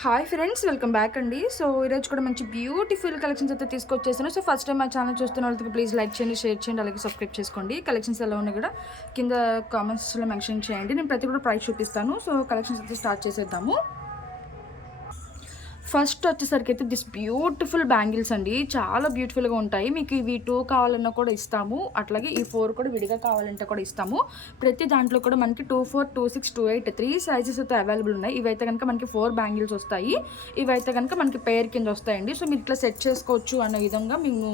Hi friends, welcome back అండి. So ఈరోజు కూడా మంచి బ్యూటిఫుల్ కలెక్షన్స్ అయితే తీసుకొచ్చేసాను. సో ఫస్ట్ టైం మా ఛానల్ చూస్తున్న వాళ్ళకి ప్లీజ్ లైక్ చేయండి, షేర్ చేయండి, అలాగే సబ్స్క్రైబ్ చేసుకోండి. కలెక్షన్స్ ఎలా ఉన్నాయి కూడా కింద కామెంట్స్లో మెన్షన్ చేయండి. నేను ప్రతి కూడా ప్రైస్ చూపిస్తాను. సో కలెక్షన్స్ అయితే స్టార్ట్ చేసేద్దాము. ఫస్ట్ వచ్చేసరికి అయితే దిస్ బ్యూటిఫుల్ బ్యాంగిల్స్ అండి. చాలా బ్యూటిఫుల్గా ఉంటాయి. మీకు ఇవి 2 కావాలన్నా కూడా ఇస్తాము, అట్లాగే ఈ 4 కూడా విడిగా కావాలంటే కూడా ఇస్తాము. ప్రతి దాంట్లో కూడా మనకి 24, 26, 28 3 సైజెస్ అయితే అవైలబుల్ ఉన్నాయి. ఇవైతే కనుక మనకి 4 బ్యాంగిల్స్ వస్తాయి. ఇవైతే కనుక మనకి పేర్ కింద వస్తాయండి. సో మీరు ఇట్లా సెట్ చేసుకోవచ్చు అన్న విధంగా మేము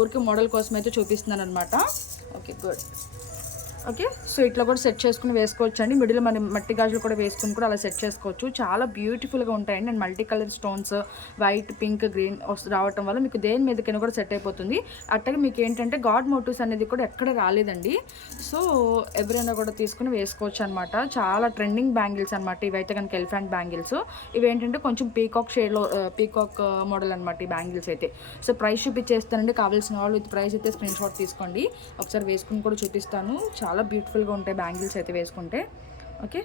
ఊరికి మోడల్ కోసం అయితే చూపిస్తున్నాను అనమాట. Okay, good. ఓకే, సో ఇట్లా కూడా సెట్ చేసుకుని వేసుకోవచ్చు అండి. మిడిల్ మన మట్టి గాజులు కూడా వేసుకుని కూడా అలా సెట్ చేసుకోవచ్చు. చాలా బ్యూటిఫుల్గా ఉంటాయండి. And multi colour stones white, pink, green రావటం వల్ల మీకు దేని మీదకైనా కూడా సెట్ అయిపోతుంది. అట్టగా మీకు ఏంటంటే గాడ్ మోటివ్స్ అనేది కూడా ఎక్కడ రాలేదండి. సో ఎవరైనా కూడా తీసుకుని వేసుకోవచ్చు అనమాట. చాలా ట్రెండింగ్ బ్యాంగిల్స్ అనమాట ఇవైతే కనుక. ఎలిఫెంట్ బ్యాంగిల్స్ ఇవి ఏంటంటే కొంచెం పీకాక్ షేడ్లో పీకాక్ మోడల్ అనమాట ఈ బ్యాంగిల్స్ అయితే. సో ప్రైస్ చూపించేస్తానండి. కావాల్సిన వాళ్ళు విత్ ప్రైస్ అయితే స్క్రీన్ షాట్ తీసుకోండి. ఒకసారి వేసుకుని కూడా చూపిస్తాను. చాలా బ్యూటిఫుల్గా ఉంటాయి బ్యాంగిల్స్ అయితే వేసుకుంటే. ఓకే,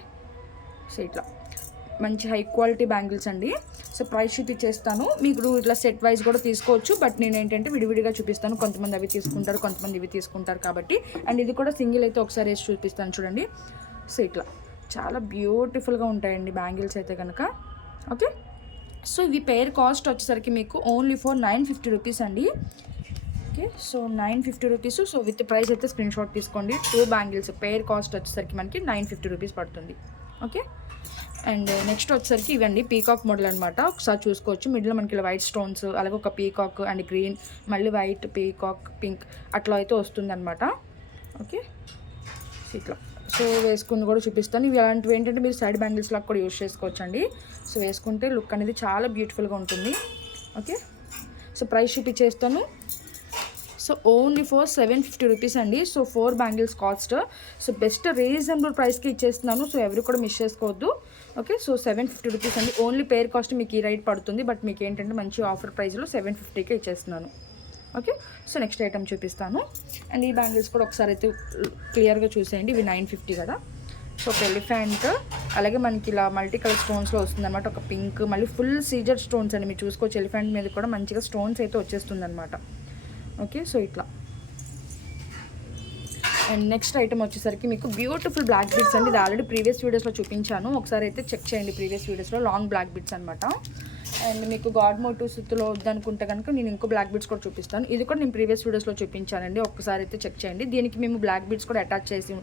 సో ఇట్లా మంచి హై క్వాలిటీ బ్యాంగిల్స్ అండి. సో ప్రైస్ షీట్ ఇచ్చేస్తాను. మీకు ఇట్లా సెట్ వైజ్ కూడా తీసుకోవచ్చు, బట్ నేను ఏంటంటే విడివిడిగా చూపిస్తాను. కొంతమంది అవి తీసుకుంటారు, కొంతమంది ఇవి తీసుకుంటారు కాబట్టి. అండ్ ఇది కూడా సింగిల్ అయితే ఒకసారి వేసి చూపిస్తాను చూడండి. సో ఇట్లా చాలా బ్యూటిఫుల్గా ఉంటాయండి బ్యాంగిల్స్ అయితే కనుక. ఓకే, సో ఇవి పేర్ కాస్ట్ వచ్చేసరికి మీకు ఓన్లీ ఫర్ 950 రూపీస్ అండి. Okay, so 950 rupees. So with price అయితే స్క్రీన్ షాట్ తీసుకోండి. 2 బ్యాంగిల్స్ పేర్ కాస్ట్ వచ్చేసరికి మనకి 950 రూపీస్ పడుతుంది. ఓకే, అండ్ నెక్స్ట్ వచ్చేసరికి ఇవండి పీకాక్ మోడల్ అనమాట. ఒకసారి చూసుకోవచ్చు. మిడిల్లో మనకి ఇలా వైట్ స్టోన్స్, అలాగే ఒక పీకాక్ అండ్ గ్రీన్, మళ్ళీ వైట్, పీకాక్, పింక్ అట్లా అయితే వస్తుంది అనమాట. ఓకే, ఇట్లా సో వేసుకుని కూడా చూపిస్తాను. ఇవి అలాంటివి ఏంటంటే మీరు సైడ్ బ్యాంగిల్స్ లాగా కూడా యూజ్ చేసుకోవచ్చు అండి. సో వేసుకుంటే లుక్ అనేది చాలా బ్యూటిఫుల్గా ఉంటుంది. ఓకే, సో ప్రైస్ చూపించేస్తాను. సో ఓన్లీ ఫర్ 750 రూపీస్ అండి. So 4 bangles cost. So best reasonable ప్రైస్కి ఇచ్చేస్తున్నాను. సో ఎవరు కూడా మిస్ చేసుకోవద్దు. ఓకే, సో 750 రూపీస్ అండి. ఓన్లీ పేర్ కాస్ట్ మీకు ఈ రైట్ పడుతుంది, బట్ మీకు ఏంటంటే మంచి ఆఫర్ ప్రైస్లో 750కే ఇచ్చేస్తున్నాను. ఓకే, సో నెక్స్ట్ ఐటమ్ చూపిస్తాను. అండ్ ఈ బ్యాంగిల్స్ కూడా ఒకసారి అయితే క్లియర్గా చూసేయండి. ఇవి 950 కదా. సో ఒక ఎలిఫెంట్, అలాగే మనకి ఇలా మల్టీ కలర్ స్టోన్స్లో వస్తుంది అనమాట. ఒక పింక్, మళ్ళీ ఫుల్ సీజర్ స్టోన్స్ అండి. మీరు చూసుకోవచ్చు ఎలిఫెంట్ మీద కూడా మంచిగా స్టోన్స్ అయితే వచ్చేస్తుంది అనమాట. ఓకే, సో ఇట్లా. అండ్ నెక్స్ట్ ఐటమ్ వచ్చేసరికి మీకు బ్యూటిఫుల్ బ్లాక్ బీడ్స్ అండి. ఇది ఆల్రెడీ ప్రీవియస్ వీడియోస్లో చూపించాను. ఒకసారి అయితే చెక్ చేయండి. ప్రీవియస్ వీడియోస్లో లాంగ్ బ్లాక్ బీడ్స్ అనమాట. అండ్ మీకు గాడ్ మోటివ్స్లో వద్దనుకుంటే కనుక నేను ఇంకో బ్లాక్ బీడ్స్ కూడా చూపిస్తాను. ఇది కూడా నేను ప్రీవియస్ వీడియోస్లో చూపించానండి. ఒక్కసారి అయితే చెక్ చేయండి. దీనికి మేము బ్లాక్ బీడ్స్ కూడా అటాచ్ చేసి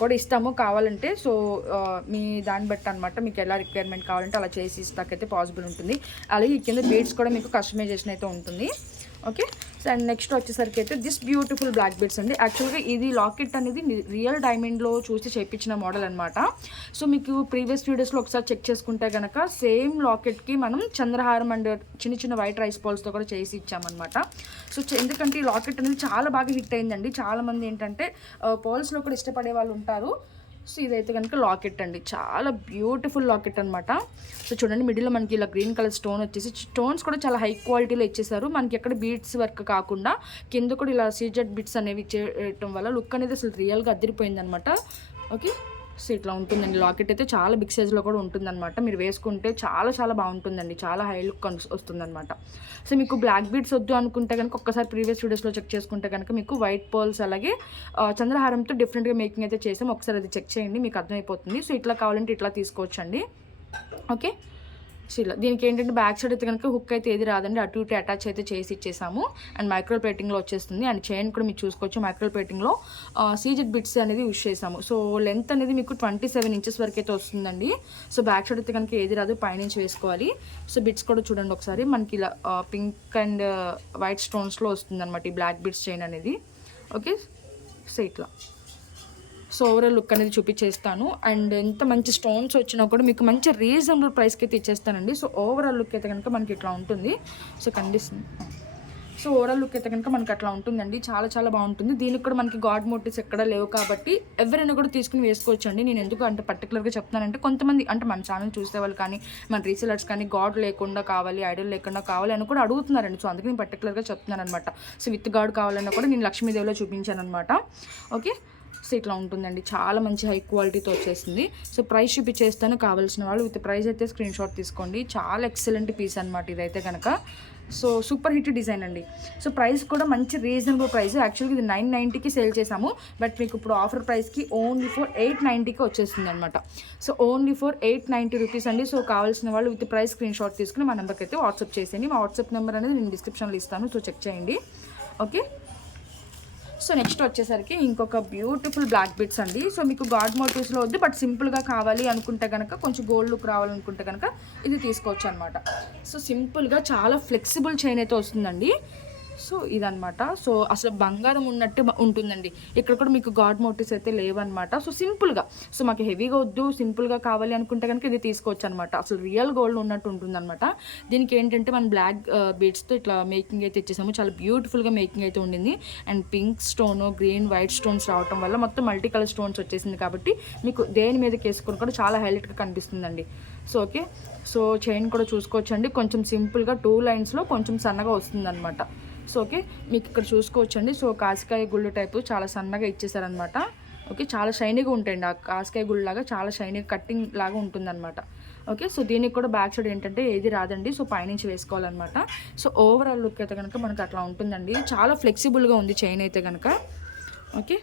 కూడా ఇస్తాము కావాలంటే. సో మీ దాన్ని బట్టి అనమాట, మీకు ఎలా రిక్వైర్మెంట్ కావాలంటే అలా చేసి ఇస్తాకైతే పాసిబుల్ ఉంటుంది. అలాగే ఈ కింద బీడ్స్ కూడా మీకు కస్టమైజేషన్ అయితే ఉంటుంది. ఓకే, సో అండ్ నెక్స్ట్ వచ్చేసరికి అయితే దిస్ బ్యూటిఫుల్ బ్లాక్ బీడ్స్ అండి. యాక్చువల్గా ఇది లాకెట్ అనేది రియల్ డైమండ్లో చూసి చేయించిన మోడల్ అనమాట. సో మీకు ప్రీవియస్ వీడియోస్లో ఒకసారి చెక్ చేసుకుంటే కనుక సేమ్ లాకెట్కి మనం చంద్రహారం అండ్ చిన్న చిన్న వైట్ రైస్ బాల్స్తో కూడా చేసి ఇచ్చామన్నమాట. సో ఎందుకంటే ఈ లాకెట్ అనేది చాలా బాగా హిట్ అయిందండి. చాలామంది ఏంటంటే పర్ల్స్లో కూడా ఇష్టపడే వాళ్ళు ఉంటారు. సో ఇదైతే కనుక లాకెట్ అండి. చాలా బ్యూటిఫుల్ లాకెట్ అనమాట. సో చూడండి, మిడిల్లో మనకి ఇలా గ్రీన్ కలర్ స్టోన్ వచ్చేసి, స్టోన్స్ కూడా చాలా హై క్వాలిటీలో ఇచ్చేసారు. మనకి ఎక్కడ బీడ్స్ వర్క్ కాకుండా కింద కూడా ఇలా సీజెడ్ బిట్స్ అనేవి ఇచ్చేయటం వల్ల లుక్ అనేది అసలు రియల్గా అదిరిపోయింది అనమాట. ఓకే, సో ఇట్లా ఉంటుందండి. లాకెట్ అయితే చాలా బిగ్ సైజ్లో కూడా ఉంటుందన్నమాట. మీరు వేసుకుంటే చాలా చాలా బాగుంటుందండి. చాలా హై లుక్ వస్తుందన్నమాట. సో మీకు బ్లాక్ బీడ్స్ వద్దు అనుకుంటే కనుక ఒక్కసారి ప్రీవియస్ వీడియోస్లో చెక్ చేసుకుంటే కనుక మీకు వైట్ పర్ల్స్ అలాగే చంద్రహారంతో డిఫరెంట్గా మేకింగ్ అయితే చేసాం. ఒకసారి అది చెక్ చేయండి, మీకు అర్థమైపోతుంది. సో ఇట్లా కావాలంటే ఇట్లా తీసుకోవచ్చండి. ఓకే, సో ఇలా దీనికి ఏంటంటే బ్యాక్ సైడ్ అయితే కనుక హుక్ అయితే ఏది రాదండి. అటు ఇటు అటాచ్ అయితే చేసి ఇచ్చేసాము. అండ్ మైక్రో ప్లేటింగ్లో వచ్చేస్తుంది. అండ్ చైన్ కూడా మీరు చూసుకోవచ్చు. మైక్రో ప్లేటింగ్లో సీజెడ్ బిట్స్ అనేది యూజ్ చేసాము. సో లెంత్ అనేది మీకు 27 ఇంచెస్ వరకు అయితే వస్తుందండి. సో బ్యాక్ సైడ్ అయితే కనుక ఏది రాదు, పైనుంచి వేసుకోవాలి. సో బిట్స్ కూడా చూడండి ఒకసారి. మనకి ఇలా పింక్ అండ్ వైట్ స్టోన్స్లో వస్తుంది అనమాట ఈ బ్లాక్ బిట్స్ చైన్ అనేది. ఓకే, సో ఇట్లా. సో ఓవరాల్ లుక్ అనేది చూపించేస్తాను. అండ్ ఎంత మంచి స్టోన్స్ వచ్చినా కూడా మీకు మంచి రీజనబుల్ ప్రైస్కి అయితే ఇచ్చేస్తానండి. సో ఓవరాల్ లుక్ అయితే కనుక మనకి ఇట్లా ఉంటుంది. సో సో ఓవరాల్ లుక్ అయితే కనుక మనకి అట్లా ఉంటుందండి. చాలా చాలా బాగుంటుంది. దీనికి కూడా మనకి గాడ్ మోటివ్స్ ఎక్కడ లేవు కాబట్టి ఎవరైనా కూడా తీసుకుని వేసుకోవచ్చు అండి. నేను ఎందుకు అంటే పర్టికులర్గా చెప్తున్నానంటే కొంతమంది అంటే మన ఛానల్ చూసే వాళ్ళు కానీ మన రీసెలర్స్ కానీ గాడ్ లేకుండా కావాలి, ఐడల్ లేకుండా కావాలి అని కూడా అడుగుతున్నారండి. సో అందుకే నేను పర్టికులర్గా చెప్తున్నాను అనమాట. సో విత్ గాడ్ కావాలన్నా కూడా నేను లక్ష్మీదేవిలో చూపించాను అనమాట. ఓకే, సో ఇట్లా ఉంటుందండి, చాలా మంచి హై క్వాలిటీతో వచ్చేసింది. సో ప్రైస్ చూపించేస్తాను, కావాల్సిన వాళ్ళు విత్ ప్రైస్ అయితే స్క్రీన్ షాట్ తీసుకోండి. చాలా ఎక్సలెంట్ పీస్ అనమాట ఇదైతే కనుక. సో సూపర్ హిట్ డిజైన్ అండి. సో ప్రైస్ కూడా మంచి రీజనబుల్ ప్రైస్. యాక్చువల్గా ఇది 990కి సేల్ చేసాము, బట్ మీకు ఇప్పుడు ఆఫర్ ప్రైస్కి ఓన్లీ ఫర్ 890కి వచ్చేస్తుంది అనమాట. సో ఓన్లీ ఫర్ 890 రూపీస్ అండి. సో కావాల్సిన వాళ్ళు విత్ ప్రైస్ స్క్రీన్ షాట్ తీసుకుని మా నెంబర్కి అయితే వాట్సాప్ చేసేయండి. మా వాట్సాప్ నెంబర్ అనేది నేను డిస్క్రిప్షన్లో ఇస్తాను, సో చెక్ చేయండి. ఓకే, సో నెక్స్ట్ వచ్చేసరికి ఇంకొక బ్యూటిఫుల్ బ్లాక్ బీడ్స్ అండి. సో మీకు గాడ్ మోటివ్స్లో వద్దు, బట్ సింపుల్గా కావాలి అనుకుంటే కనుక, కొంచెం గోల్డ్ లుక్ రావాలనుకుంటే కనుక ఇది తీసుకోవచ్చు అనమాట. సో సింపుల్గా చాలా ఫ్లెక్సిబుల్ చైన్ అయితే వస్తుందండి. సో ఇదనమాట. సో అసలు బంగారం ఉన్నట్టు ఉంటుందండి. ఇక్కడ కూడా మీకు గాడ్ మోటివ్స్ అయితే లేవన్నమాట. సో సింపుల్గా, సో మాకు హెవీగా వద్దు, సింపుల్గా కావాలి అనుకుంటే కనుక ఇది తీసుకోవచ్చు అనమాట. అసలు రియల్ గోల్డ్ ఉన్నట్టు ఉంటుందన్నమాట. దీనికి ఏంటంటే మనం బ్లాక్ బీడ్స్తో ఇట్లా మేకింగ్ అయితే ఇచ్చేసాము. చాలా బ్యూటిఫుల్గా మేకింగ్ అయితే ఉండింది. And pink stone, green, white stones రావటం వల్ల మొత్తం మల్టీ కలర్ స్టోన్స్ వచ్చేసింది కాబట్టి మీకు దేని మీదకి వేసుకొని కూడా చాలా హైలైట్గా కనిపిస్తుందండి. సో ఓకే, సో చైన్ కూడా చూసుకోవచ్చండి. కొంచెం సింపుల్గా 2 లైన్స్లో కొంచెం సన్నగా వస్తుందన్నమాట. సో ఓకే, మీకు ఇక్కడ చూసుకోవచ్చండి. సో కాసికాయ గుళ్ళు టైపు చాలా సన్నగా ఇచ్చేసారనమాట. ఓకే, చాలా షైనీగా ఉంటాయండి. ఆ కాసికాయ గుళ్ళు లాగా చాలా షైనీగా కట్టింగ్ లాగా ఉంటుందన్నమాట. ఓకే, సో దీనికి కూడా బ్యాక్ సైడ్ ఏంటంటే ఏది రాదండి. సో పైనుంచి వేసుకోవాలన్నమాట. సో ఓవరాల్ లుక్ అయితే కనుక మనకు అట్లా ఉంటుందండి. చాలా ఫ్లెక్సిబుల్గా ఉంది చైన్ అయితే కనుక. ఓకే,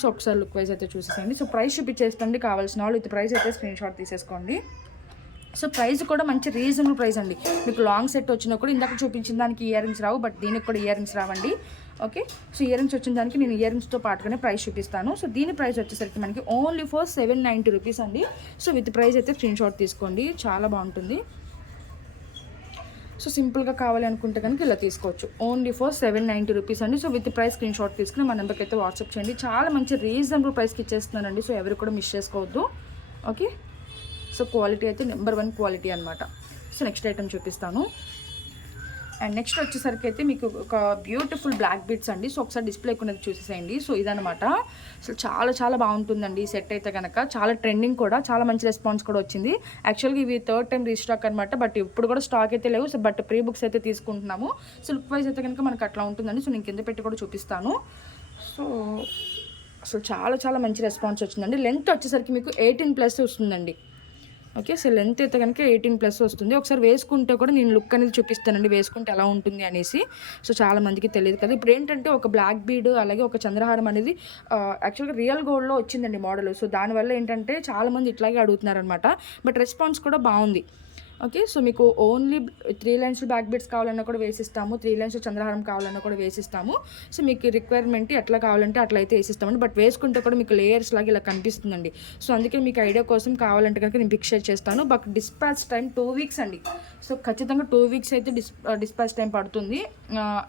సో ఒకసారి లుక్ వైజ్ అయితే చూసేసండి. సో ప్రైస్ చూపించేస్తండి, కావాల్సిన వాళ్ళు ఇది ప్రైస్ అయితే స్క్రీన్ షాట్ తీసేసుకోండి. సో ప్రైస్ కూడా మంచి రీజనబుల్ ప్రైస్ అండి. మీకు లాంగ్ సెట్ వచ్చినా కూడా ఇందాక చూపించిన దానికి ఇయర్ రింగ్స్ రావు, బట్ దీనికి కూడా ఇయర్ రింగ్స్ రావండి. ఓకే, సో ఇయర్ రింగ్స్ వచ్చిన దానికి నేను ఇయర్ రింగ్స్తో పాటుగానే ప్రైస్ చూపిస్తాను. సో దీని ప్రైస్ వచ్చేసరికి మనకి ఓన్లీ ఫర్ 790 రూపీస్ అండి. సో విత్ ప్రైస్ అయితే స్క్రీన్ షాట్ తీసుకోండి, చాలా బాగుంటుంది. సో సింపుల్గా కావాలి అనుకుంటే కనుక ఇలా తీసుకోవచ్చు. ఓన్లీ ఫర్ 790 రూపీస్ అండి. So with price screen shot తీసుకుని మా నెంబర్కి అయితే వాట్సాప్ చేయండి. చాలా మంచి రీజనబుల్ ప్రైస్కి ఇచ్చేస్తున్నానండి. సో ఎవరు కూడా మిస్ చేసుకోవద్దు. ఓకే, సో క్వాలిటీ అయితే నెంబర్ 1 క్వాలిటీ అనమాట. సో నెక్స్ట్ ఐటమ్ చూపిస్తాను. అండ్ నెక్స్ట్ వచ్చేసరికి అయితే మీకు ఒక బ్యూటిఫుల్ బ్లాక్ బీడ్స్ అండి. సో ఒకసారి డిస్ప్లే కొనేది చూసేసేయండి. సో ఇదనమాట. అసలు చాలా చాలా బాగుంటుందండి ఈ సెట్ అయితే కనుక. చాలా ట్రెండింగ్ కూడా, చాలా మంచి రెస్పాన్స్ కూడా వచ్చింది. యాక్చువల్గా ఇవి 3rd టైం రీస్టాక్ అనమాట, బట్ ఇప్పుడు కూడా స్టాక్ అయితే లేవు. సో బట్ ప్రీ బుక్స్ అయితే తీసుకుంటున్నాము. సో లుక్ వైజ్ అయితే కనుక మనకు అట్లా ఉంటుందండి. సో నేను కింద పెట్టి కూడా చూపిస్తాను. సో అసలు చాలా చాలా మంచి రెస్పాన్స్ వచ్చిందండి. లెంత్ వచ్చేసరికి మీకు 18+ వస్తుందండి. ఓకే, సో లెంత్ అయితే కనుక 18+ వస్తుంది. ఒకసారి వేసుకుంటే కూడా నేను లుక్ అనేది చూపిస్తానండి, వేసుకుంటే ఎలా ఉంటుంది అనేసి. సో చాలా మందికి తెలియదు కదా. ఇప్పుడు ఏంటంటే ఒక బ్లాక్ బీడ్ అలాగే ఒక చంద్రహారం అనేది యాక్చువల్గా రియల్ గోల్డ్లో వచ్చిందండి మోడల్. సో దానివల్ల ఏంటంటే చాలామంది ఇట్లాగే అడుగుతున్నారనమాట, బట్ రెస్పాన్స్ కూడా బాగుంది. ఓకే, సో మీకు ఓన్లీ 3 లైన్స్ బ్యాక్ బీడ్స్ కావాలన్నా కూడా వేసిస్తాము, 3 లైన్స్ చంద్రహారం కావాలన్నా కూడా వేసిస్తాము. సో మీకు రిక్వైర్మెంట్ ఎట్లా కావాలంటే అట్లా అయితే వేసిస్తామండి. బట్ వేసుకుంటే కూడా మీకు లేయర్స్ లాగా ఇలా కనిపిస్తుందండి. సో అందుకే మీకు ఐడియా కోసం కావాలంటే కనుక నేను పిక్ షేర్ చేస్తాను. బట్ డిస్పాచ్ టైం 2 వీక్స్ అండి. సో ఖచ్చితంగా 2 వీక్స్ అయితే డిస్పాచ్ టైం పడుతుంది.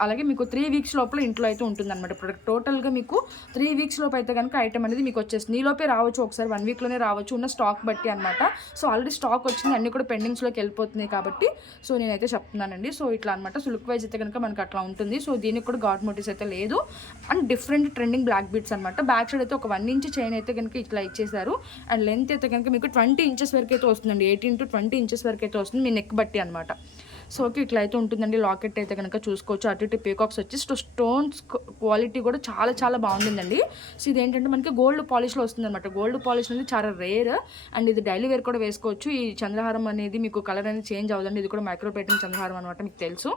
అలాగే మీకు 3 వీక్స్ లోపల ఇంట్లో అయితే ఉంటుంది అనమాట. ప్రొడక్ట్ టోటల్గా మీకు 3 వీక్స్ లోపు అయితే కనుక ఐటమ్ అనేది మీకు వచ్చేస్తుంది. ఈ లోపే రావచ్చు, ఒకసారి 1 వీక్లోనే రావచ్చు, ఉన్న స్టాక్ బట్టి అనమాట. సో ఆల్రెడీ స్టాక్ వచ్చింది, అన్ని కూడా పెండింగ్స్లోకి వెళ్ళిపోతున్నాయి కాబట్టి సో నేనైతే చెప్తున్నానండి. సో ఇట్లా అనమాట. సో లుక్ వైజ్ అయితే కనుక మనకు అట్లా ఉంటుంది. సో దీనికి కూడా గాడ్ మోటివ్స్ అయితే లేదు, and different trending black beads అనమాట. బ్యాక్ సైడ్ అయితే ఒక 1 ఇంచ్ చైన్ అయితే కనుక ఇట్లా ఇచ్చేసారు. అండ్ లెంత్ అయితే కనుక మీకు 20 ఇంచెస్ వరకు అయితే వస్తుందండి. 18 to 20 ఇంచెస్ వరకు అయితే వస్తుంది మీ నెక్ బట్టి అనమాట. సో ఓకే, ఇట్లా అయితే ఉంటుందండి. లాకెట్ అయితే కనుక చూసుకోవచ్చు. అటు ఇటు పీకాక్స్ వచ్చి స్టోన్స్ క్వాలిటీ కూడా చాలా చాలా బాగుంటుందండి. సో ఇది ఏంటంటే మనకి గోల్డ్ పాలిష్లో వస్తుంది అనమాట. గోల్డ్ పాలిష్ అనేది చాలా రేర్, అండ్ ఇది డైలీ వేర్ కూడా వేసుకోవచ్చు. ఈ చంద్రహారం అనేది మీకు కలర్ అనేది చేంజ్ అవ్వదండి. ఇది కూడా మైక్రో ప్లేటింగ్ చంద్రహారం అనమాట, మీకు తెలుసు.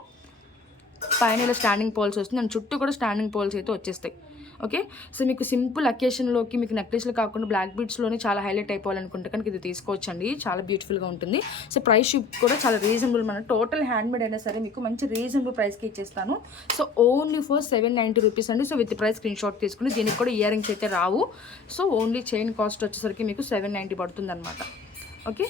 పైన ఇలా స్టాండింగ్ పోల్స్ వస్తుంది, అండ్ చుట్టూ కూడా స్టాండింగ్ పోల్స్ అయితే వచ్చేస్తాయి. ఓకే, సో మీకు సింపుల్ అకేషన్లోకి మీకు నెక్లెస్లు కాకుండా బ్లాక్ బీడ్స్లోనే చాలా హైలైట్ అయిపోవాలనుకుంటే కనుక ఇది తీసుకోవచ్చండి. చాలా బ్యూటిఫుల్గా ఉంటుంది. సో ప్రైస్ కూడా చాలా రీజనబుల్, మన టోటల్ హ్యాండ్మేడ్ అయినా సరే మీకు మంచి రీజనబుల్ ప్రైస్కి ఇచ్చేస్తాను. సో ఓన్లీ ఫర్ 790 రూపీస్ అండి. So with price screen shot తీసుకుని, దీనికి కూడా ఇయర్ రింగ్స్ అయితే రావు. సో ఓన్లీ చైన్ కాస్ట్ వచ్చేసరికి మీకు 790 పడుతుంది అనమాట. ఓకే,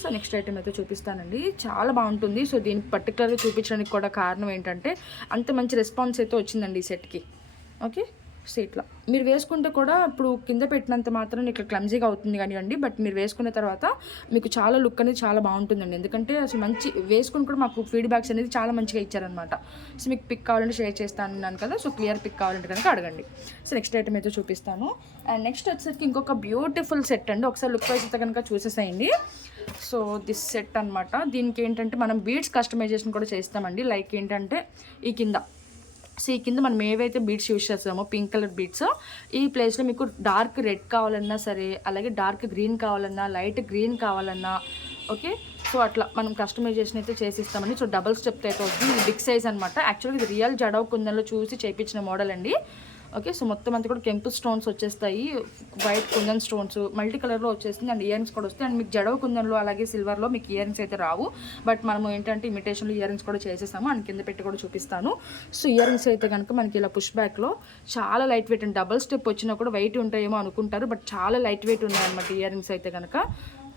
సో నెక్స్ట్ ఐటమ్ అయితే చూపిస్తానండి. చాలా బాగుంటుంది. సో దీనికి పర్టికులర్గా చూపించడానికి కూడా కారణం ఏంటంటే అంత మంచి రెస్పాన్స్ అయితే వచ్చిందండి ఈ సెట్కి. ఓకే, సో ఇట్లా మీరు వేసుకుంటే కూడా ఇప్పుడు కింద పెట్టినంత మాత్రం ఇట్లా క్లమ్జీగా అవుతుంది కానివ్వండి, బట్ మీరు వేసుకున్న తర్వాత మీకు చాలా లుక్ అనేది చాలా బాగుంటుందండి. ఎందుకంటే అసలు మంచి వేసుకుని కూడా మాకు ఫీడ్బ్యాక్స్ అనేది చాలా మంచిగా ఇచ్చారనమాట. సో మీకు పిక్ కావాలంటే షేర్ చేస్తాను అన్నాను కదా. సో క్లియర్ పిక్ కావాలంటే కనుక అడగండి. సో నెక్స్ట్ ఐటమ్ అయితే చూపిస్తాను. అండ్ నెక్స్ట్ వచ్చేసరికి ఇంకొక బ్యూటిఫుల్ సెట్ అండి. ఒకసారి లుక్ వైజ్ అయితే కనుక చూసేసేయండి. సో దిస్ సెట్ అనమాట. దీనికి ఏంటంటే మనం బీడ్స్ కస్టమైజేషన్ కూడా చేస్తామండి. లైక్ ఏంటంటే ఈ కింద సో ఈ కింద మనం ఏవైతే బీడ్స్ యూస్ చేస్తామో పింక్ కలర్ బీడ్స్, ఈ ప్లేస్లో మీకు డార్క్ రెడ్ కావాలన్నా సరే, అలాగే డార్క్ గ్రీన్ కావాలన్నా, లైట్ గ్రీన్ కావాలన్నా, ఓకే. సో అట్లా మనం కస్టమైజేషన్ అయితే చేసిస్తామండి. సో డబల్ స్టెప్ అయితే అవుతుంది. ఇది బిగ్ సైజ్ అనమాట. యాక్చువల్గా ఇది రియల్ జడవ్ కుందన్లో చూసి చేయించిన మోడల్ అండి. ఓకే. సో మొత్తం అంతా కూడా కెంపు స్టోన్స్ వచ్చేస్తాయి, వైట్ కుందన్ స్టోన్స్ మల్టీ కలర్లో వచ్చేస్తుంది, అండ్ ఇయర్ రింగ్స్ కూడా వస్తాయి. అండ్ మీకు జడవ కుందన్లో అలాగే సిల్వర్లో మీకు ఇయర్ రింగ్స్ అయితే రావు, బట్ మనము ఏంటంటే ఇమిటేషన్లో ఇయర్ రింగ్స్ కూడా చేసేస్తాము. అండ్ కింద పెట్టి కూడా చూపిస్తాను. సో ఇయర్ రింగ్స్ అయితే కనుక మనకి ఇలా పుష్ బ్యాక్లో చాలా లైట్ వెయిట్ అండి. డబల్ స్టెప్ వచ్చినా కూడా వెయిట్ ఉంటాయేమో అనుకుంటారు, బట్ చాలా లైట్ వెయిట్ ఉన్నాయన్నమాట ఇయర్ రింగ్స్ అయితే కనుక.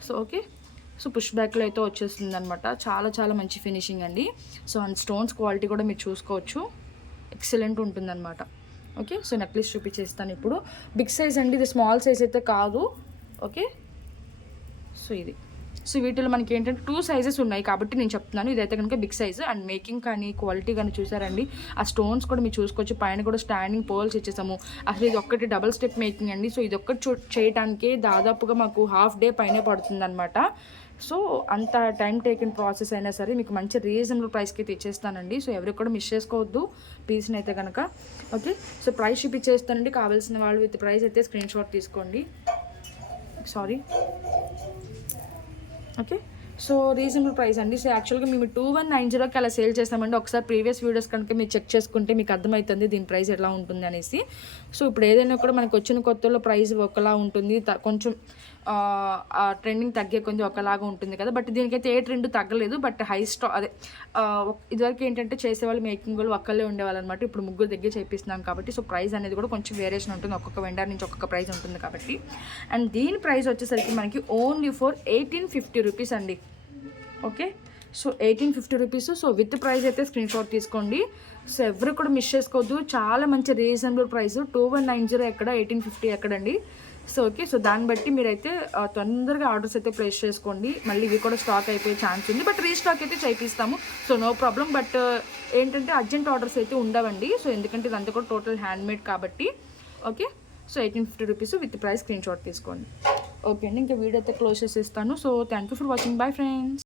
So okay. సో పుష్ బ్యాక్లో అయితే వచ్చేస్తుంది అనమాట. చాలా చాలా మంచి ఫినిషింగ్ అండి. సో అండ్ స్టోన్స్ క్వాలిటీ కూడా మీరు చూసుకోవచ్చు, ఎక్సలెంట్ ఉంటుందన్నమాట. ఓకే. సో నెక్లెస్ చూపించేస్తాను ఇప్పుడు. బిగ్ సైజ్ అండి, ఇది స్మాల్ సైజ్ అయితే కాదు. ఓకే. సో ఇది, సో వీటిలో మనకి ఏంటంటే 2 సైజెస్ ఉన్నాయి కాబట్టి నేను చెప్తున్నాను. ఇదైతే కనుక బిగ్ సైజ్. అండ్ మేకింగ్ కానీ క్వాలిటీ కానీ చూసారండి, ఆ స్టోన్స్ కూడా మీరు చూసుకోవచ్చు. పైన కూడా స్టాండింగ్ పోల్స్ ఇచ్చేసాము. అసలు ఇది ఒక్కటి డబల్ స్టెప్ మేకింగ్ అండి. సో ఇది ఒక్కటి చేయడానికే దాదాపుగా మాకు హాఫ్ డే పైనే పడుతుంది అనమాట. సో అంత టైం టేకిన్ ప్రాసెస్ అయినా సరే మీకు మంచి రీజనబుల్ ప్రైస్కి అయితే ఇచ్చేస్తానండి. సో ఎవరికి కూడా మిస్ చేసుకోవద్దు పీస్ని అయితే కనుక. ఓకే. సో ప్రైస్ చూపించేస్తానండి. కావాల్సిన వాళ్ళు విత్ ప్రైస్ అయితే స్క్రీన్ షాట్ తీసుకోండి. Sorry. Okay. So reasonable price అండి. సో యాక్చువల్గా మేము 2190కి అలా సేల్ చేస్తామండి. ఒకసారి ప్రీవియస్ వీడియోస్ కనుక మీరు చెక్ చేసుకుంటే మీకు అర్థమవుతుంది దీని ప్రైస్ ఎలా ఉంటుంది అనేసి. సో ఇప్పుడు ఏదైనా కూడా మనకు వచ్చిన కొత్తలో ప్రైస్ ఒకలా ఉంటుంది, కొంచెం ట్రెండింగ్ తగ్గే కొంచెం ఒకలాగా ఉంటుంది కదా. బట్ దీనికైతే ఏ ట్రెండ్ తగ్గలేదు. బట్ హై స్టాక్ అదే ఇదివరకు ఏంటంటే చేసేవాళ్ళు మేకింగ్ వాళ్ళు ఒక్కళ్ళే ఉండేవాళ్ళు అనమాట. ఇప్పుడు ముగ్గురు దగ్గర చేపిస్తున్నాం కాబట్టి సో ప్రైస్ అనేది కూడా కొంచెం వేరియేషన్ ఉంటుంది. ఒక్కొక్క వెండర్ నుంచి ఒక్కొక్క ప్రైస్ ఉంటుంది కాబట్టి. అండ్ దీని ప్రైస్ వచ్చేసరికి మనకి ఓన్లీ ఫర్ 1850 రూపీస్ అండి. Okay. So 1850 rupees. So with price అయితే స్క్రీన్ షాట్ తీసుకోండి. సో ఎవరు కూడా మిస్ చేసుకోవద్దు. చాలా మంచి రీజనబుల్ ప్రైస్. 2190 ఎక్కడ, 1850 ఎక్కడండి. So okay. సో దాన్ని బట్టి మీరైతే తొందరగా ఆర్డర్స్ అయితే ప్లేస్ చేసుకోండి. మళ్ళీ ఇవి కూడా స్టాక్ అయిపోయే ఛాన్స్ ఉంది, బట్ రీస్టాక్ అయితే చేపిస్తాము. So no problem. బట్ ఏంటంటే అర్జెంట్ ఆర్డర్స్ అయితే ఉండవండి. సో ఎందుకంటే ఇదంతా కూడా టోటల్ హ్యాండ్మేడ్ కాబట్టి. Okay. So 1850 rupees with price screenshot తీసుకోండి. ఓకే అండి. ఇంకా వీడియో అయితే క్లోజ్ చేసేస్తాను. So thank you for watching. Bye friends.